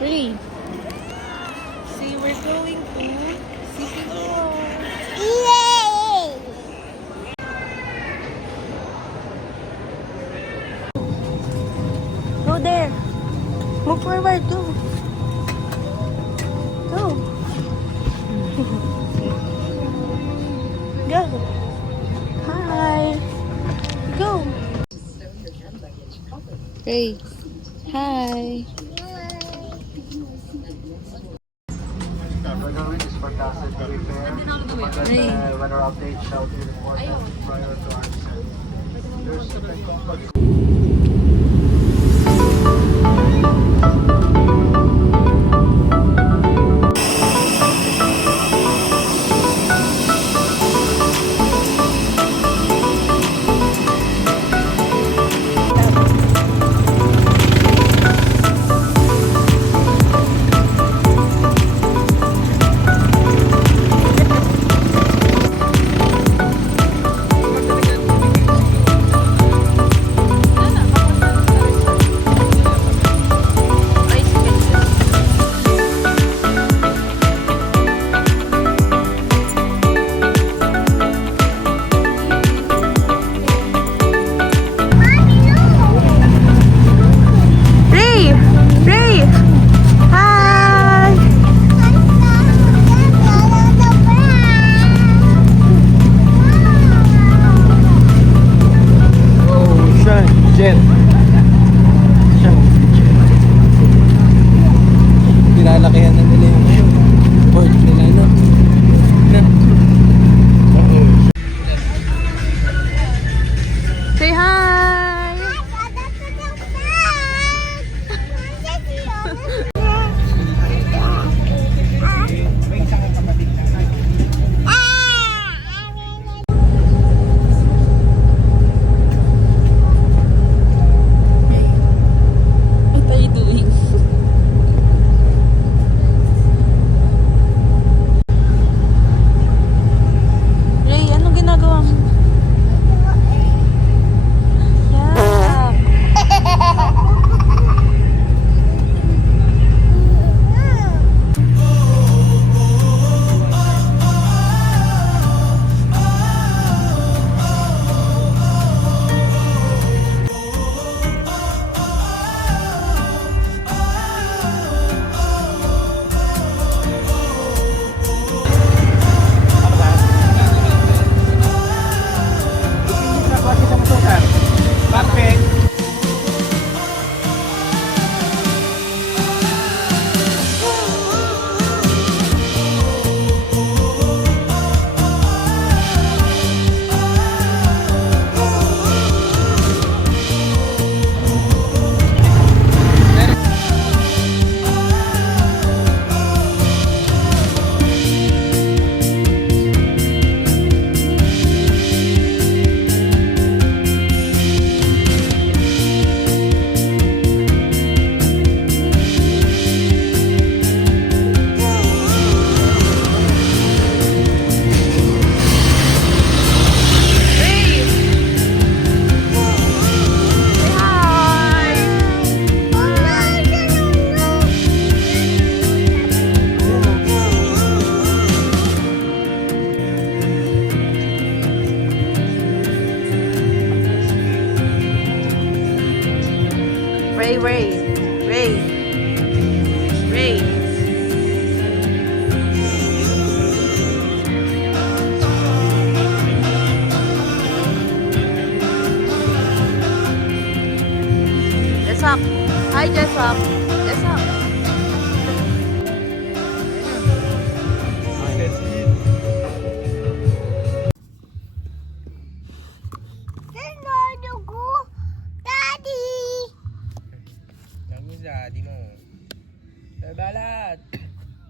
Really? See, we're going to City Hall. Yay! Go there. Move forward, go. Go. Go. Hi. Go. Ray. Hi. Ray. Weather update shall be reported prior to our descent. Ray. Ray. Hi. Oh, Jen. Pinalakihan na nila yung board nila, no? Say hi. What are you doing? Ray, anong ginagawa mo? Yeah. Ray, Ray, Ray, Ray. Jessup. Hi, Jessup. Jessup. Daddy mo. Sir Balat.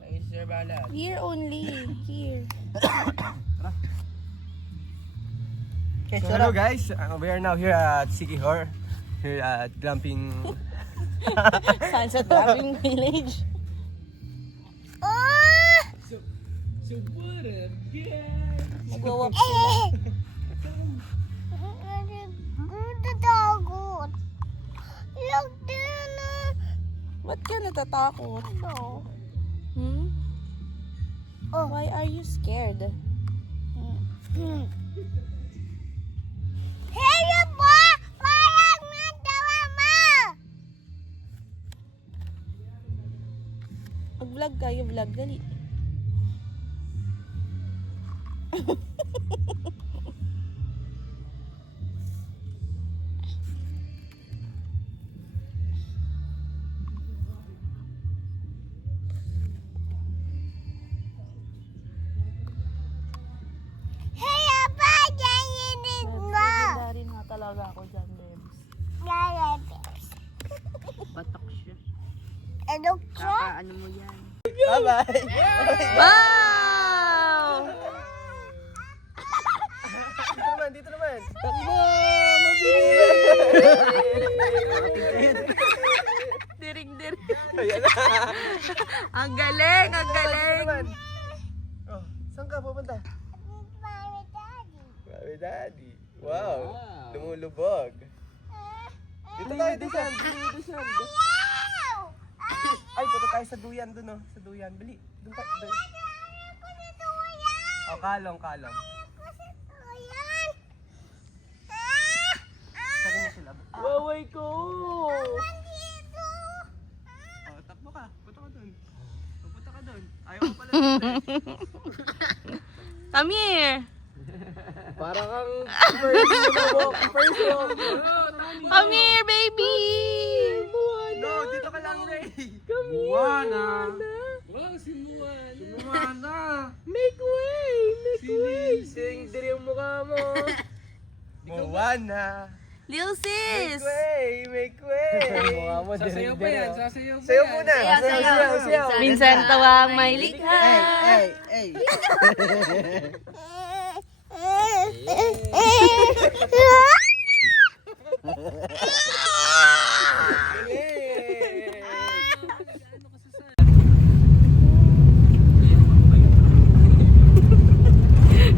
Thank you, Sir Balat. Here only. Here. Okay, so hello guys. We are now here at Sikihor. Here at Glamping. Sunset Driving Village. So what up, guys? Mag-walk sila. Look, Ba't ka natatakot? No. Hmm? Oh. Why are you scared? Hello po! Parang natawa mo! Mag-vlog kayo, vlog. Dali. Hello po! Janinin mo! Nagdari nga talaga ako dyan, Debs. Lalabas. Batak siya. Ano ka? Ano mo yan? Bye-bye! Wow! Dito naman! Takbo! Diring-diring. Ayan na! Ang galing! Ang Dito galing! naman. Oh, saan ka pupunta? Mami, Daddy. Mami Daddy. Wow! Lumulubog. Dito tayo, dito. Ayaw! Ay, punta tayo sa duyan dun, oh. Sa duyan. Bili. Dun tayo. Dun. Ako na tuyan! Oh, kalong. Ako sa tuyan! Sabi niya sila. Waway ko! Nandito! Oh, takbo ka. Punta ka dun. Pupunta ka dun. Ayaw ko pala dun. Come here! Parang kang first walk. Come here, baby! No, dito ka lang, Ray. Moana. Wow, si Moana. Si Moana. Make way! Make way! Sing diri ang mukha mo. Moana. Lil sis! Make way. Mukha mo, Sasayaw pa yan, sasayaw pa Sayaw yan. muna. Sayaw. Minsan tawang may likha. Hey.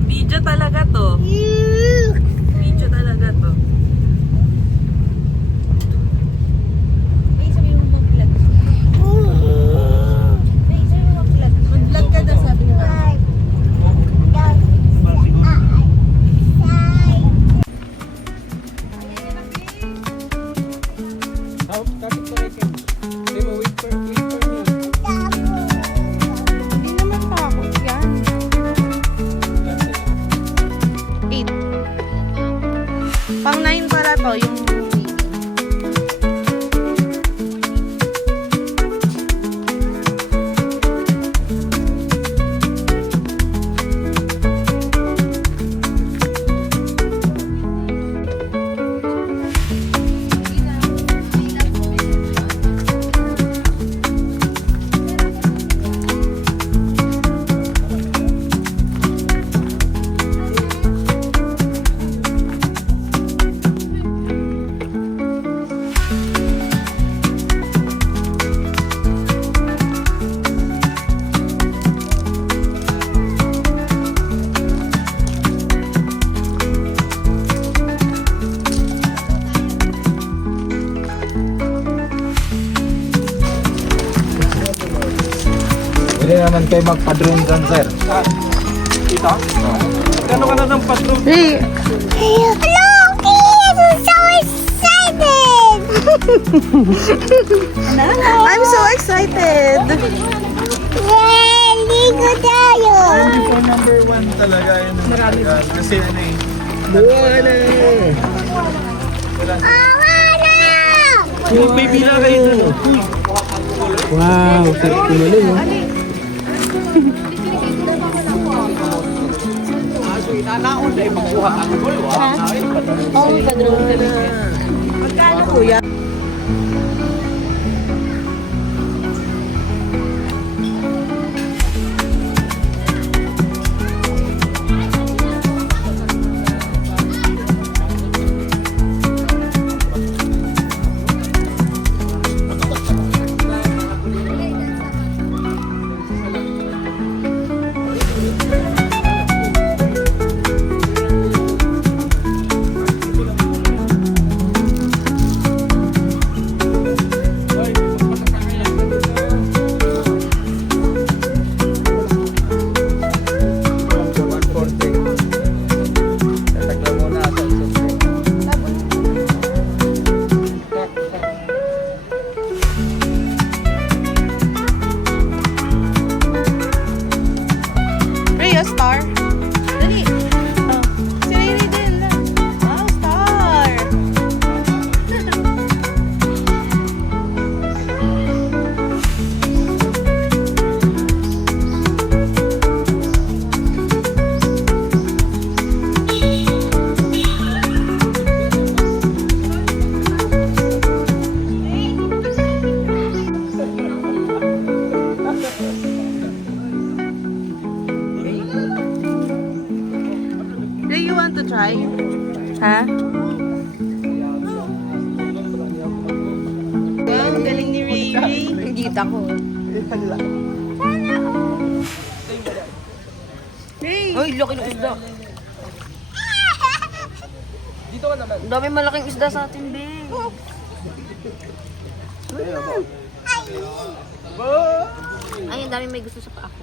Video talaga to. Video talaga to. Ay, sabi mo mag-vlog. Ay, sabi mo mag-vlog. Mag-vlog ka daw, sabi mo. Kapit pa rin. Hindi mo, wait for me. Hindi naman takot yan. 8. Pang 9 pala to, yung Pwede naman kayo magpa-drone dyan, sir. Kita? Gano'n ka na ng patrol? hey. Hello, kids! I'm so excited! I'm so excited. Yay! Ligo tayo! For number 1 talaga yun. Marami. Kasi ano eh. Moana. Awana! May pila kayo dun. Wow, sarap tumalun, no? Oh, padrone kami. Magkano kuya? Galing ni Ray Ray. Kita ko. Ray! Ay, laki ng isda. Dito ka naman. Ang dami malaking isda sa atin, be. Ay, ang dami may gusto sa paa ko.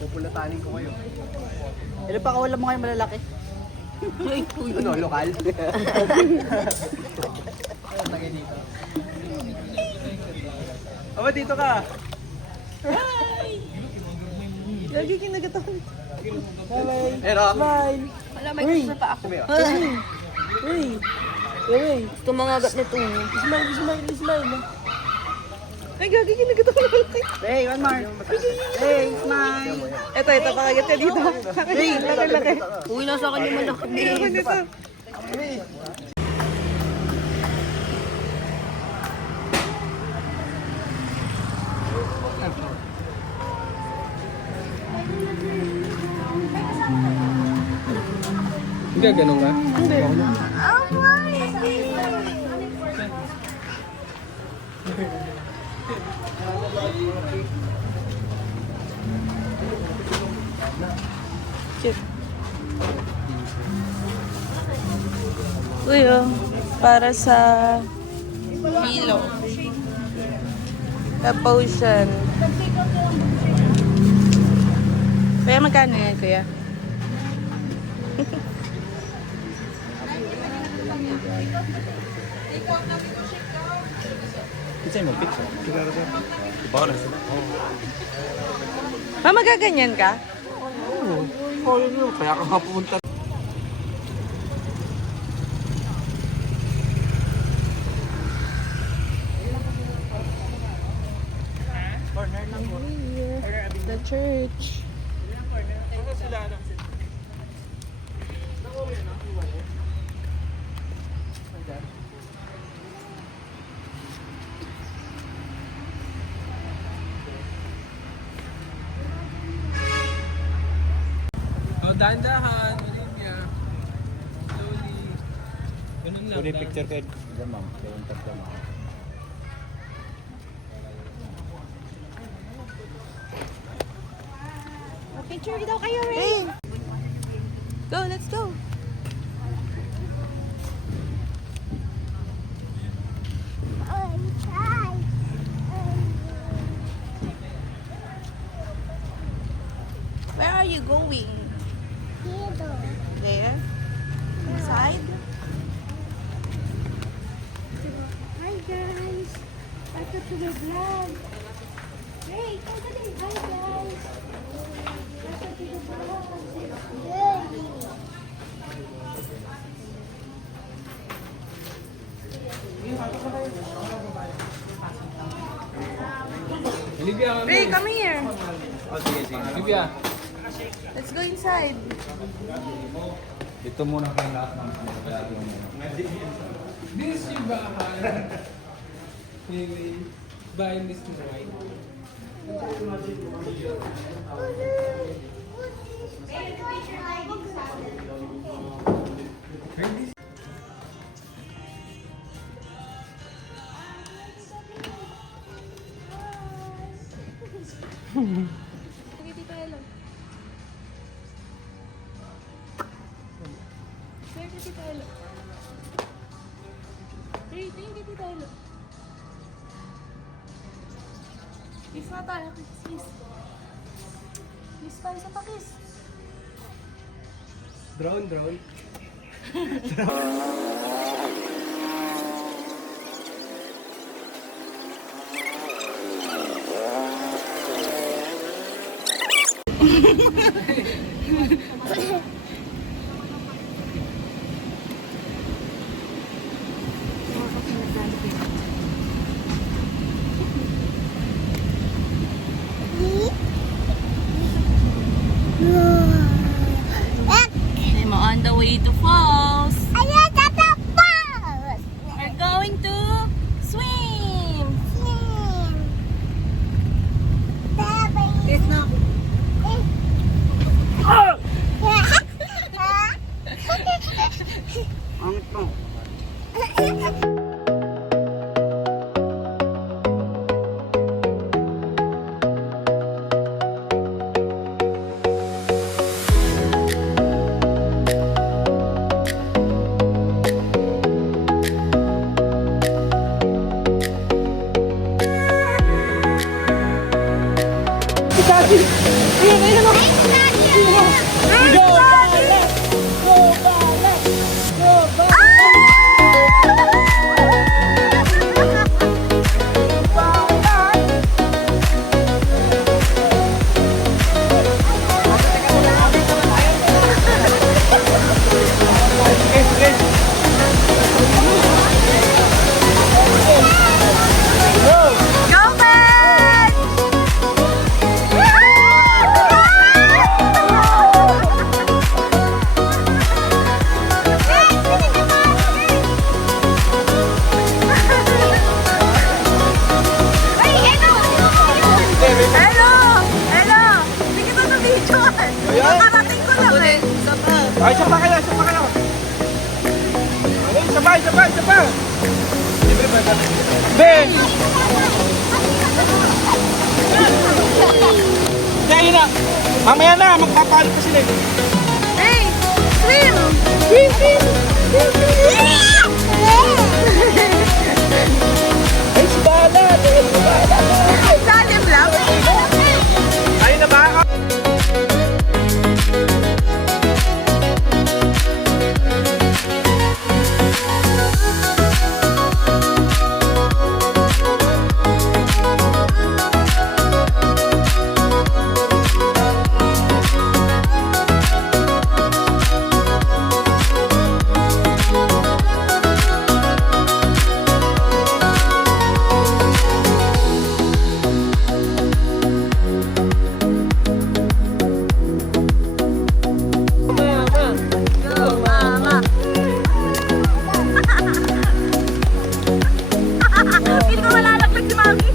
Pupulatanin ko kayo. Ano pa kawalan mo kayo malalaki? Ano, lokal? Aba, dito ka. Lagi kinagat ako. Pero, Wala, may gusto sa paa ko. Ray! Ray! Gusto mangagat nito. Smile. Ay, gagi kinagat ako. Hey, one more. Hey, smile. Ito, pakagat ka dito. Ray, laki. Uwi na sa akin yung malaki. Ayoko nito. hindi, ganun ka? Uy, oh. Para sa Milo. The potion. Kuya, magkano yan, kuya? Magaganyan ka? Kaya ka mapunta. The church. Dahan-dahan, Olivia. Slowly. Ganun lang. Pwede picture kayo. Diyan, ma'am. Kayong tatlo, ma'am. Picture daw kayo, Ray. Go, let's go. Where are you going? There? Inside? Hi guys! Welcome to my vlog! Hey, come to the hi guys! Welcome to the vlog! Olivia, Ray, come here. Olivia. Let's go inside. Dito muna kayo lahat ng This is yung bahay. Bahay ni Snow White. Kiss na tayo. Kiss. Kiss pa. Isa pa kiss. Drone. I'm on the way to falls. Ayan, tatapos! We're going to swim. Kiss na ako. Ay, isa pa kayo, isa pa kayo. Ay, isa pa, isa pa, isa pa. Libre ba ito? Ben! Dahil na. Mamaya na, magpapalit pa sila. Hey! Swim! Swim, swim! Swim, swim! Ay, si Bala! Salim lang! Ayun na ba? Ito malalaglag si Mami!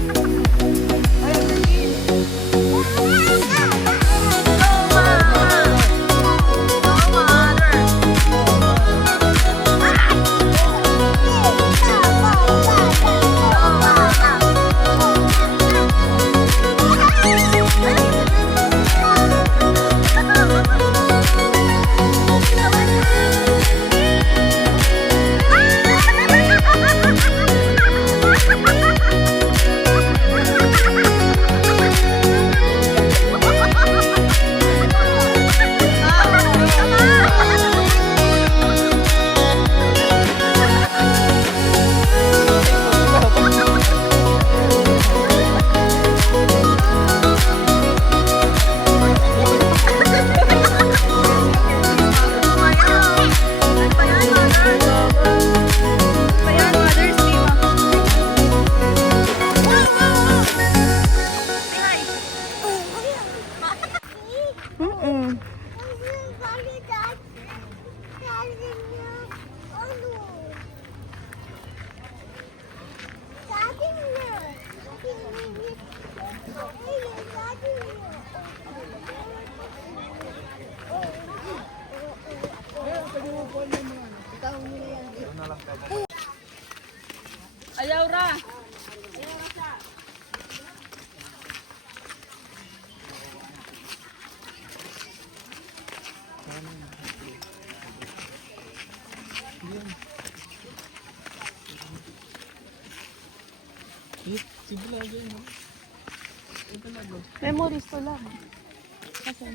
Ayaw ra. Memories ko lang. Kasi.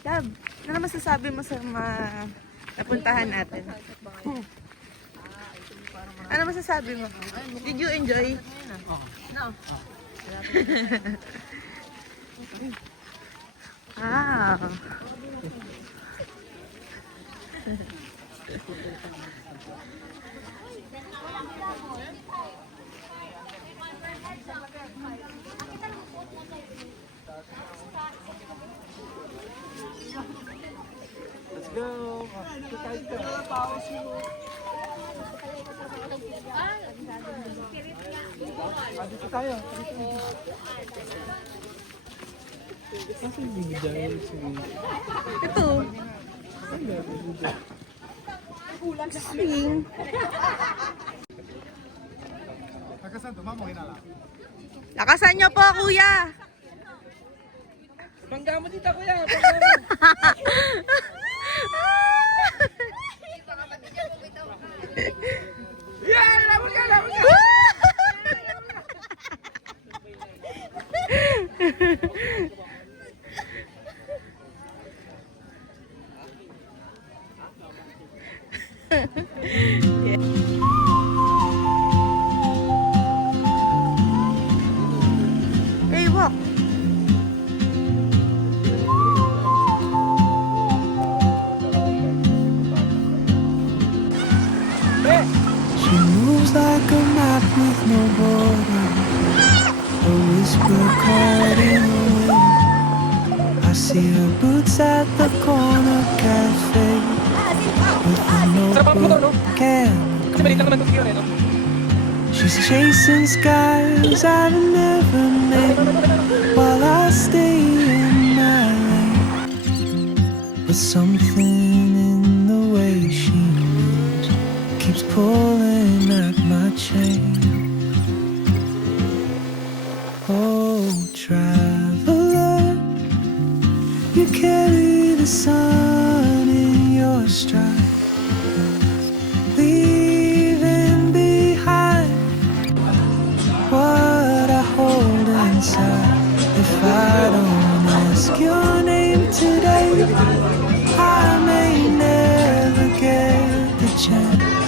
Tab, ano masasabi mo sa mga napuntahan natin? Ano masasabi mo? Did you enjoy? No. Ah. Let's go. Dito tayo. Kasi hindi dahil Ito. Swing. Lakasan nyo po, kuya. Bangga mo dito, kuya. Yeah, labot ka, labot ka. Hey, walk. She moves like a map with no border, a whisper caught in the wind. I see her boots at the corner cafe. with a notebook and Kasi maliit lang naman itong no? she's chasing skies I've never met while I stay in my lane. But something in the way she moves keeps pulling at my chain. Oh, traveler, you carry the sun in your stride, leaving behind what I hold inside. If I don't ask your name today, I may never get the chance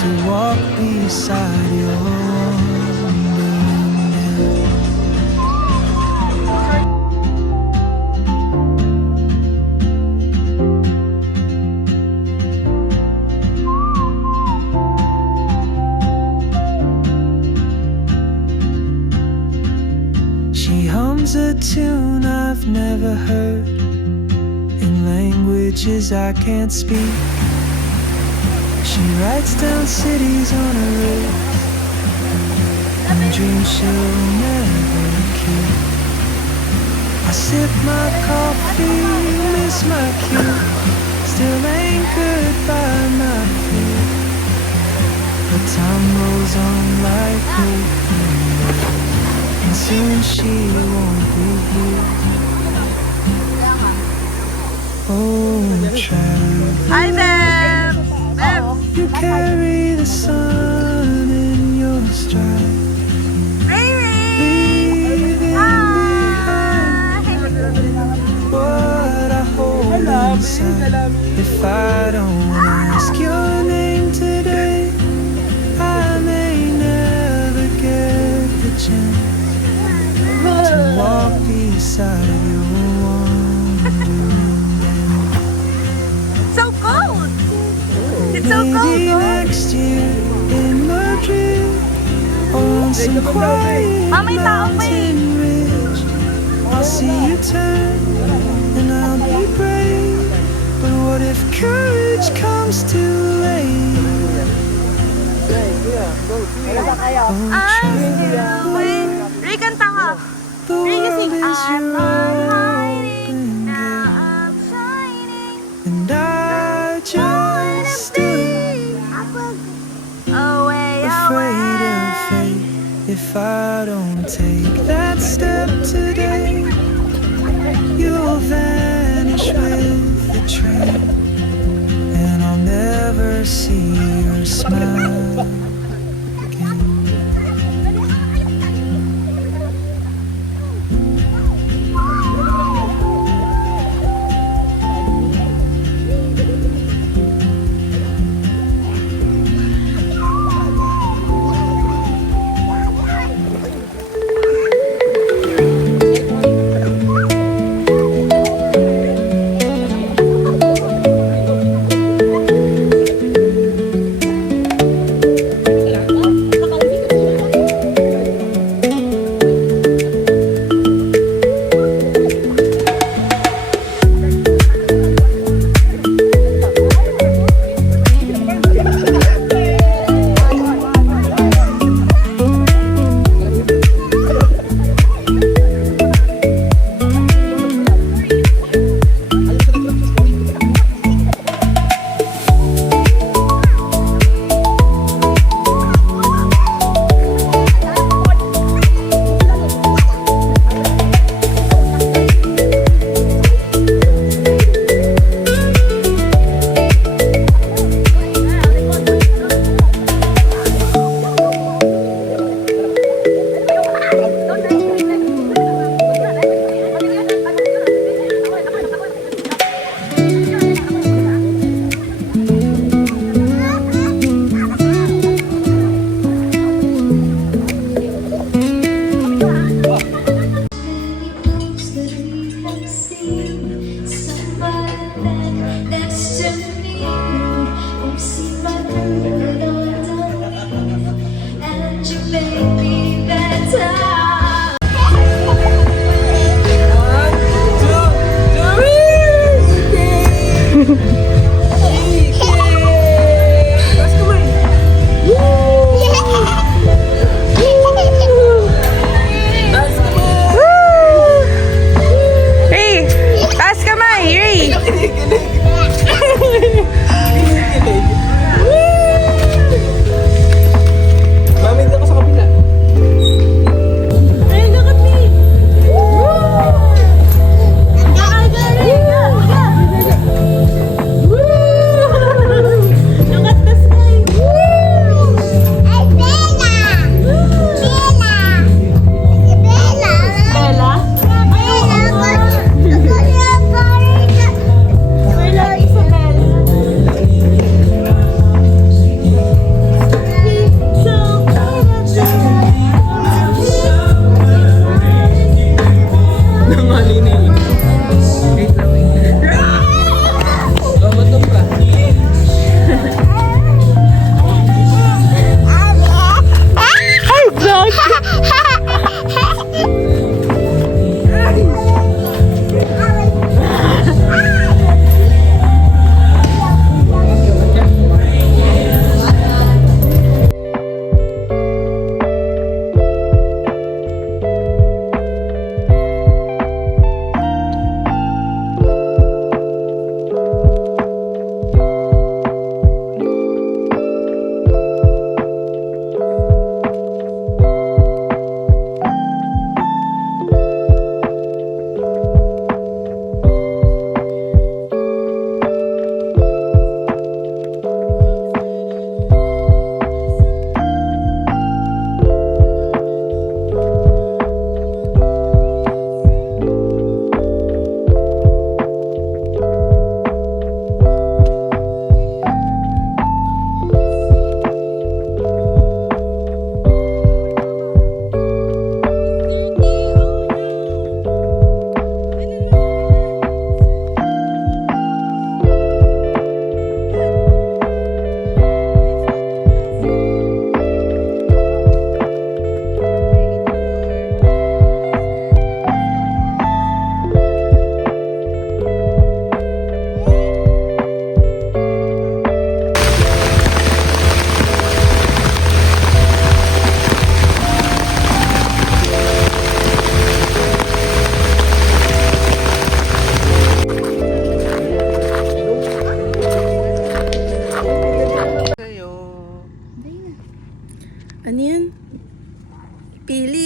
to walk beside your wandering hand. She hums a tune I've never heard in languages I can't speak. She writes down cities on a wrist and dreams she'll never keep. I sip my coffee, miss my cue, still anchored by my feet. But time rolls on like open doors, and soon she won't be here. Oh, travel, Hi, Beb! Beb! you carry the sun in your stride, leaving behind what I hold inside. If I don't ask your name today, I may never get the chance to walk beside your wandering hand. So cold! It's so cold, Maybe no? next year in Madrid or on some quiet May tao pa eh. mountain ridge, I'll see you turn and I'll be brave. But what if courage comes too late? Ray, kanta ka. The Ray, you sing. world is I'm your hiding, open now gate, I'm shining. and I just stood Away, afraid of away. fate. If I don't take that step today, you'll vanish with the train, and I'll never see your smile again.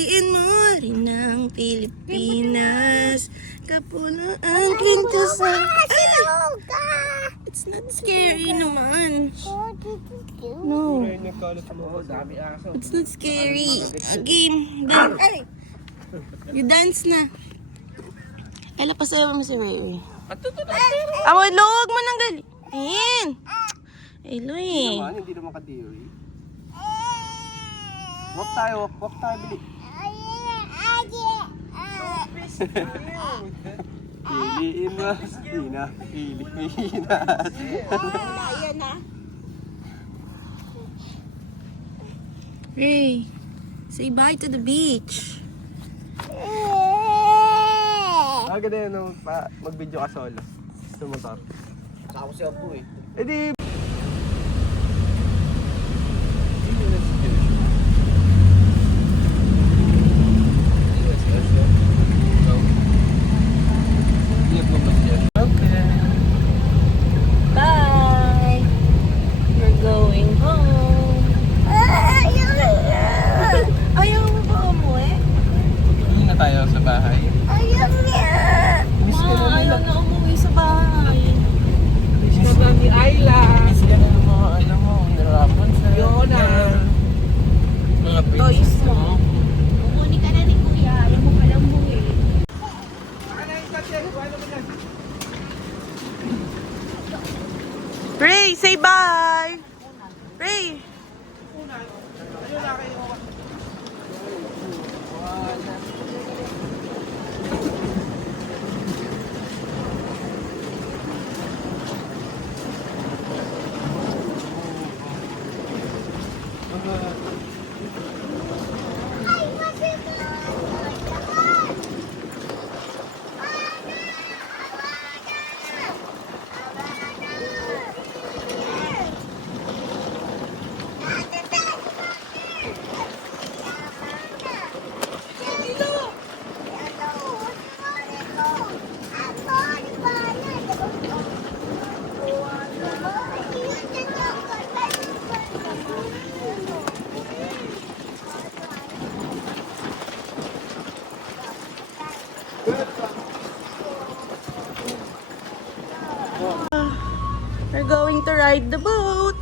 Piliin mo rin ang Pilipinas. Kapulaan kwintasan. It's not scary naman. No. It's not scary. A game. Then, you dance na. Ela, pasayaw mo si Ray. Amoy, luwag mo ng gali. Ayan. Ay, Louie. Hindi naman ka-theory. Walk tayo, bili. Piliin mo. Pilipinas. Ayan na. Ray, say bye to the beach. Ganda yun nung mag-video ka solo. Sa motor. Saka ko si Abu eh. Eh di... Bye. We're going home. Ayaw mo ba umuwi? Hindi na tayo sa bahay. Ayaw na umuwi sa bahay. Miss ka na ni Ayla. Miss ka na ng mga, alam mo, narapan sa... Yona. Mga Toys mo. Kukunin ka na ni Kuya. Ayaw mo palang buwi. Ray, say bye. Ray. We're going to ride the boat.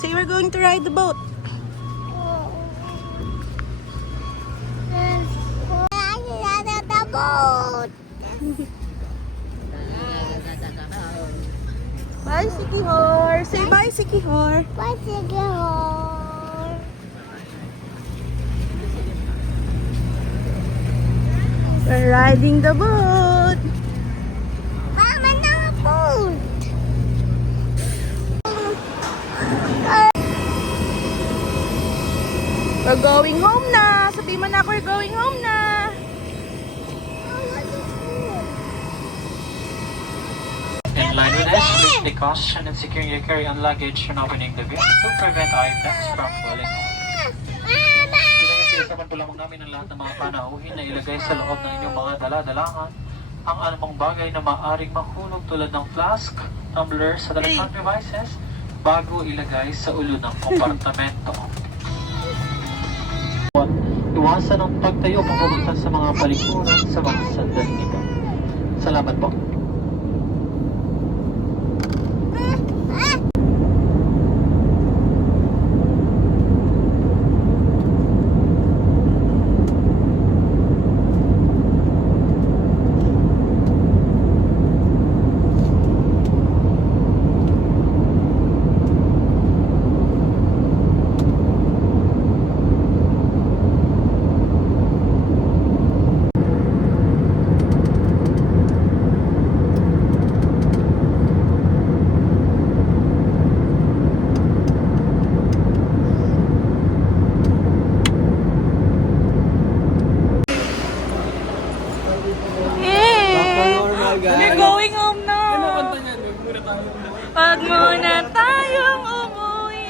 Say we're going to ride the boat. Bye, Sikihor. Say bye, Sikihor. We're riding the boat. We're going home na. Sabi mo na ako, we're going home na. In line with this, please take caution in securing your carry-on luggage when opening the bin to prevent items from falling off. Pinag-isisapan po lamang namin ang lahat ng mga panauhin na ilagay sa loob ng inyong mga dala-dalahan ang anumang bagay na maaaring mahulog tulad ng flask, tumblers at electronic devices bago ilagay sa ulo ng kompartamento. Iwasan ang pagtayo papunta sa mga palikuran sa mga sandali nito. Salamat po. We're going home na. Wag muna tayong umuwi.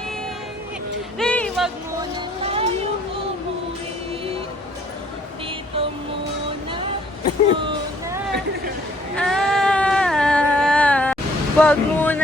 Hey, wag muna tayong umuwi. Dito muna. Wag muna